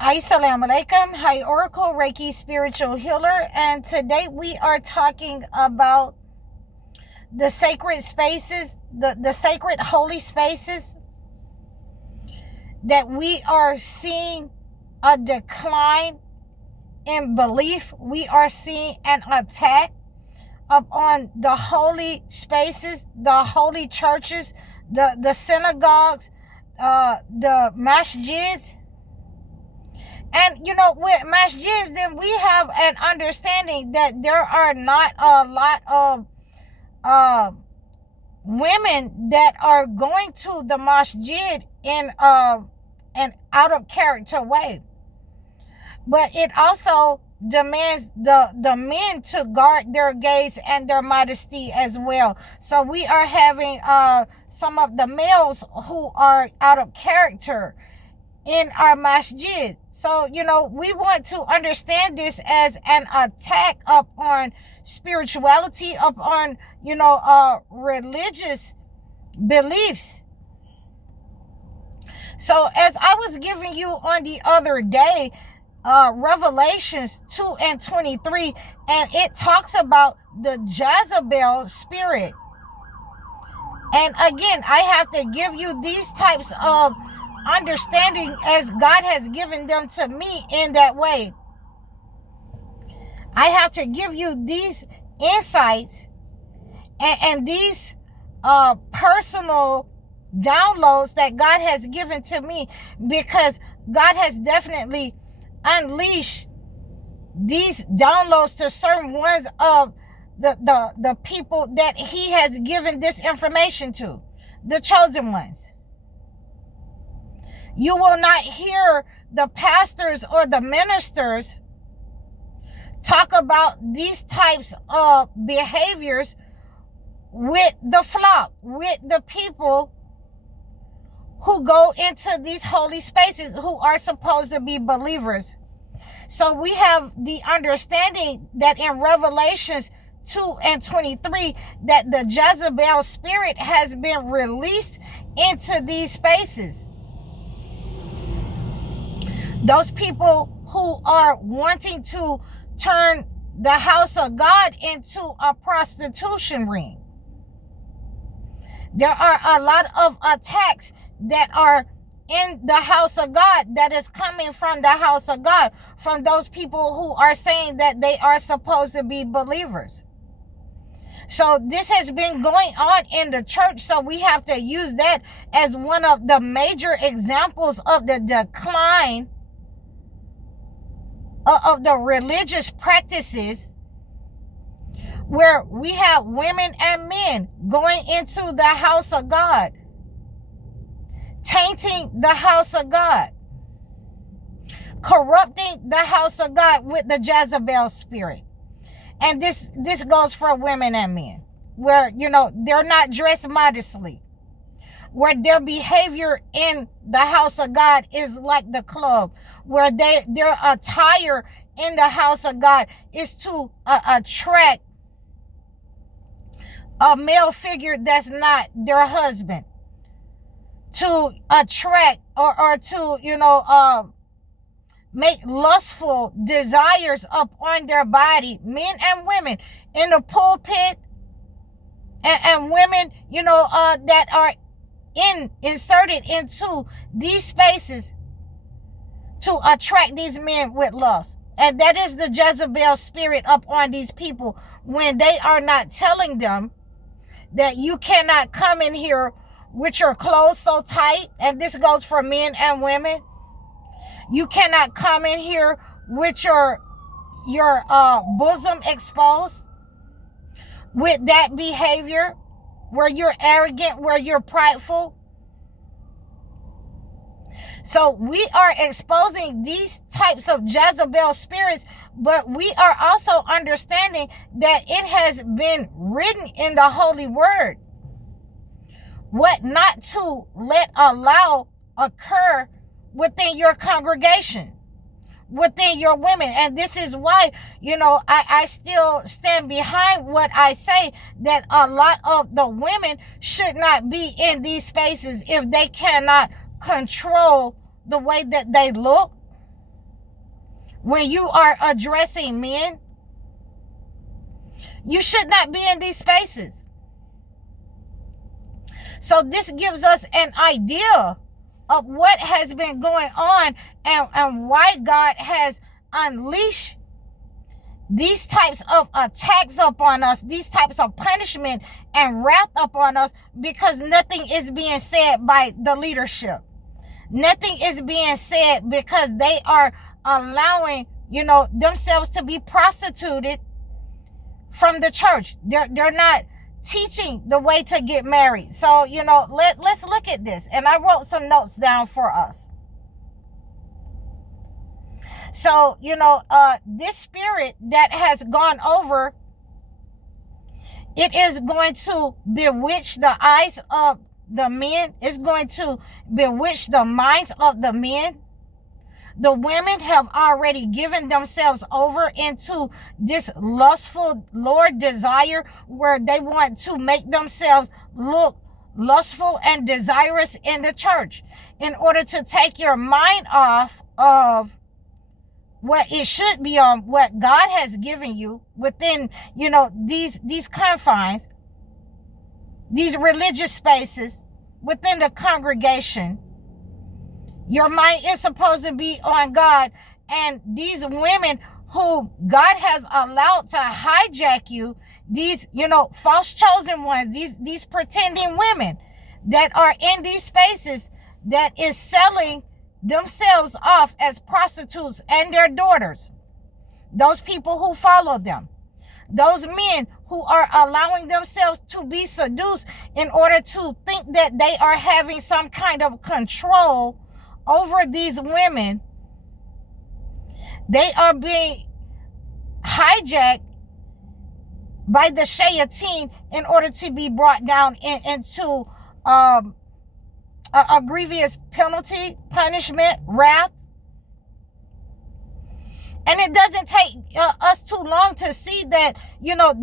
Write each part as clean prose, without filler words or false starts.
Assalamu alaikum. Hi, Oracle Reiki Spiritual Healer. And today we are talking about the sacred spaces, the sacred holy spaces that we are seeing a decline in belief. We are seeing an attack upon the holy spaces, the holy churches, the synagogues, the masjids. And, with masjids, then we have an understanding that there are not a lot of women that are going to the masjid in an out of character way. But it also demands the men to guard their gaze and their modesty as well. So we are having some of the males who are out of character in our masjid. So, we want to understand this as an attack upon spirituality, upon, religious beliefs. So as I was giving you on the other day, Revelations 2:23, and it talks about the Jezebel spirit. And again, I have to give you these types of understanding as God has given them to me in that way. I have to give you these insights and these personal downloads that God has given to me, because God has definitely unleashed these downloads to certain ones of the people that he has given this information to, the chosen ones. You will not hear the pastors or the ministers talk about these types of behaviors with the flock, with the people who go into these holy spaces, who are supposed to be believers. So we have the understanding that in Revelations 2:23, that the Jezebel spirit has been released into these spaces. Those people who are wanting to turn the house of God into a prostitution ring. There are a lot of attacks that are in the house of God, that is coming from the house of God, from those people who are saying that they are supposed to be believers. So this has been going on in the church. So we have to use that as one of the major examples of the decline of the religious practices, where we have women and men going into the house of God, tainting the house of God, corrupting the house of God with the Jezebel spirit. And this goes for women and men, where, they're not dressed modestly, where their behavior in the house of God is like the club, where their attire in the house of God is to attract a male figure that's not their husband, to attract or to, make lustful desires upon their body, men and women in the pulpit, and women, that are inserted into these spaces to attract these men with lust. And that is the Jezebel spirit upon these people, when they are not telling them that you cannot come in here with your clothes so tight. And this goes for men and women. You cannot come in here with your bosom exposed, with that behavior, where you're arrogant, where you're prideful. So we are exposing these types of Jezebel spirits, but we are also understanding that it has been written in the Holy Word what not to allow occur within your congregation, within your women. And this is why, I still stand behind what I say, that a lot of the women should not be in these spaces if they cannot control the way that they look, when you are addressing men. You should not be in these spaces. So this gives us an idea of what has been going on and why God has unleashed these types of attacks upon us, these types of punishment and wrath upon us, because nothing is being said by the leadership. Nothing is being said because they are allowing, themselves to be prostituted from the church. They're not teaching the way to get married. So, let's look at this. And I wrote some notes down for us. So, this spirit that has gone over, it is going to bewitch the eyes of the men. It's going to bewitch the minds of the men. The women have already given themselves over into this lustful Lord desire, where they want to make themselves look lustful and desirous in the church, in order to take your mind off of what it should be on, what God has given you within, these confines, these religious spaces within the congregation. Your mind is supposed to be on God, and these women who God has allowed to hijack you, these, false chosen ones, these pretending women that are in these spaces, that is selling themselves off as prostitutes, and their daughters, those people who follow them, those men who are allowing themselves to be seduced in order to think that they are having some kind of control over these women. They are being hijacked by the shayateen in order to be brought down into a grievous penalty, punishment, wrath. And it doesn't take us too long to see that,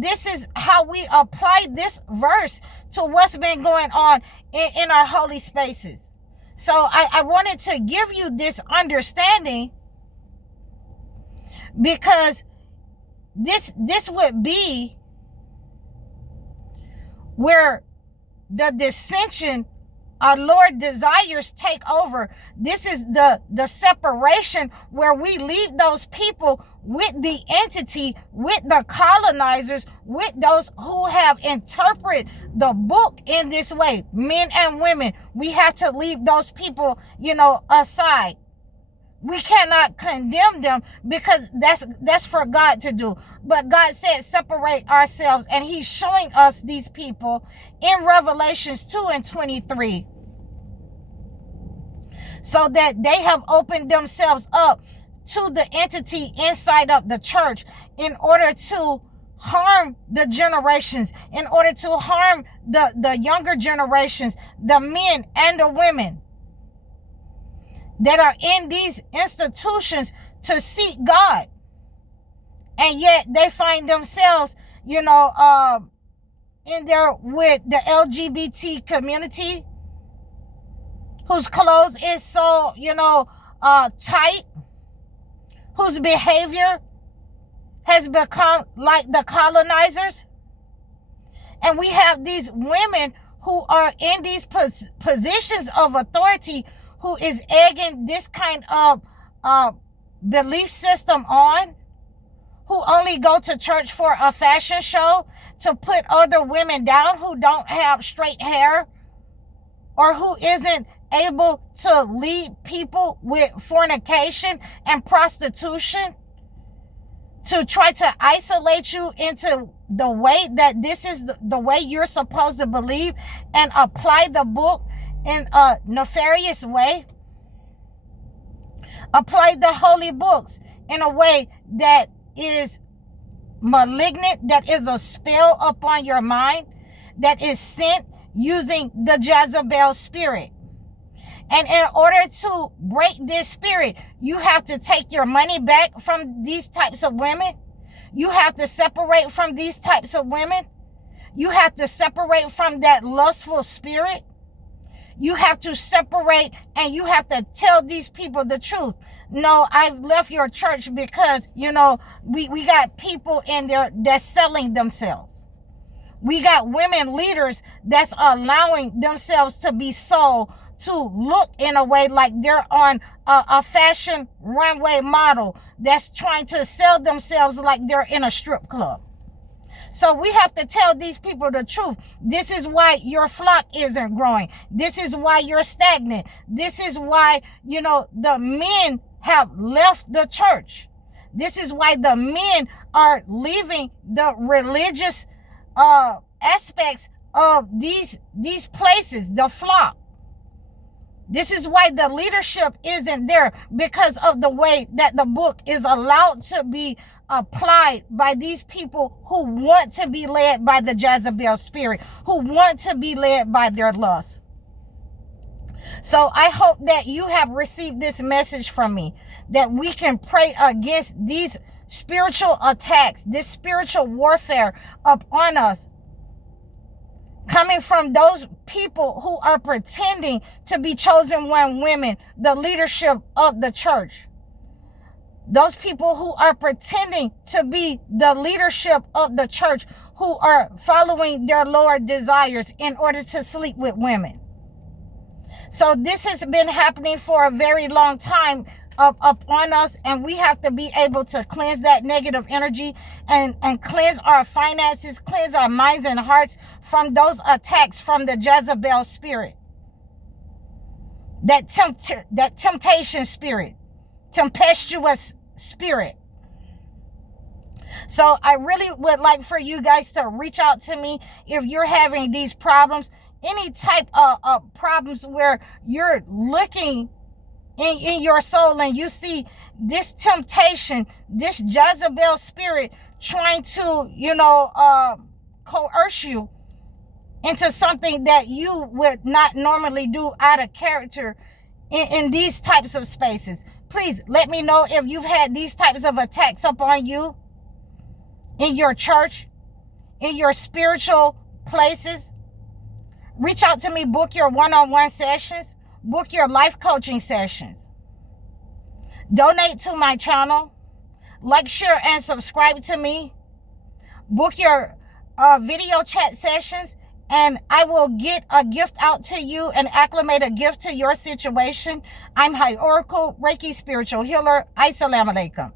this is how we apply this verse to what's been going on in our holy spaces. So I wanted to give you this understanding, because this would be where the dissension our Lord desires take over. This is the separation, where we leave those people with the entity, with the colonizers, with those who have interpreted the book in this way. Men and women, we have to leave those people, aside. We cannot condemn them, because that's for God to do. But God said separate ourselves, and he's showing us these people in Revelations 2:23. So that they have opened themselves up to the entity inside of the church in order to harm the generations, in order to harm the younger generations, the men and the women that are in these institutions to seek God. And yet they find themselves, in there with the LGBT community, whose clothes is so, tight, whose behavior has become like the colonizers. And we have these women who are in these positions of authority, who is egging this kind of belief system on, who only go to church for a fashion show to put other women down who don't have straight hair, or who isn't able to lead people with fornication and prostitution, to try to isolate you into the way that this is the way you're supposed to believe, and apply the book in a nefarious way. Apply the holy books in a way that is malignant, that is a spell upon your mind, that is sent using the Jezebel spirit. And in order to break this spirit, you have to take your money back from these types of women. You have to separate from these types of women. You have to separate from that lustful spirit. You have to separate, and you have to tell these people the truth. no, I've left your church because, we got people in there that's selling themselves. We got women leaders that's allowing themselves to be sold to look in a way like they're on a fashion runway model that's trying to sell themselves like they're in a strip club. So we have to tell these people the truth. This is why your flock isn't growing. This is why you're stagnant. This is why, the men have left the church. This is why the men are leaving the religious aspects of these places, the flock. This is why the leadership isn't there, because of the way that the book is allowed to be applied by these people who want to be led by the Jezebel spirit, who want to be led by their lust. So I hope that you have received this message from me, that we can pray against these spiritual attacks, this spiritual warfare upon us, coming from those people who are pretending to be chosen one women, the leadership of the church. Those people who are pretending to be the leadership of the church, who are following their lower desires in order to sleep with women. So this has been happening for a very long time upon us, and we have to be able to cleanse that negative energy and cleanse our finances, cleanse our minds and hearts from those attacks from the Jezebel spirit, that temptation spirit, tempestuous spirit. So I really would like for you guys to reach out to me if you're having these problems, any type of problems where you're looking in your soul and you see this temptation, this Jezebel spirit trying to, coerce you into something that you would not normally do out of character in these types of spaces. Please let me know if you've had these types of attacks upon you in your church, in your spiritual places. Reach out to me, book your one-on-one sessions. Book your life coaching sessions. Donate to my channel. Like, share, and subscribe to me. Book your video chat sessions, and I will get a gift out to you and acclimate a gift to your situation. I'm High Oracle, Reiki Spiritual Healer. Assalamu alaikum.